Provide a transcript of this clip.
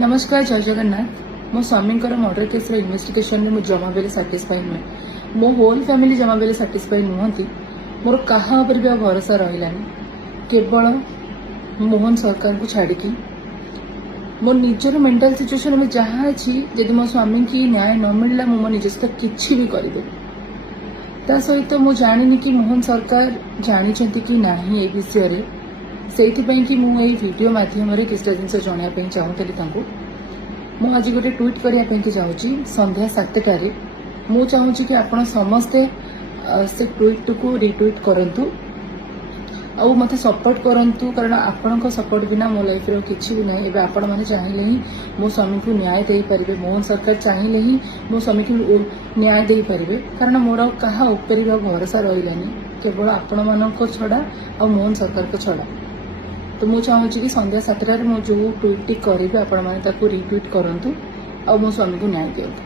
नमस्कार जय जगन्नाथ मो स्वामी मर्डर केस इन्वेस्टिगेशन में जमा बेले साटिस्फाई नुहे मो होल फैमिली जमा बेले साटिस्फाई नुहति मोर कहा भी भरोसा रही केवल मोहन सरकार को छाड़ी मो निजर मेंटल सिचुएशन में जहाँ अच्छी जदि मो स्वामी की न्याय न मिलला मो निज सहित किसी भी करदे ता सहित मु जानी कि मोहन सरकार जानी कि नहीं ए विषय से वीडियो मध्यम किसी जिन जनवाई चाहूली मु आज गोटे ट्वीट करने चाहूँगी संध्या 7टार मु चाहूँगी कि आपण समस्ते से ट्वीट को रिट्वीट करंतु आउ मत सपोर्ट करंतु कारण आपण सपोर्ट बिना मो लाइफ रो किछि भी नहीं। एबे आपण माने चाहिए ही मो स्वामी को न्याय दे पारिबे, मोहन सरकार चाहिए ही मो स्वामी को न्याय दे पारिबे कारण मोर कहा ऊपर भरोसा रहिलानी केवल आपण मानक छड़ा आ मोहन सरकार को छड़ा। तो मु चाहूँगी कि संध्या 7टार मो जो ट्वीट करी आपण माने ताको रिट्वीट करंतु आ मो स्वामी को न्याय दियंतु।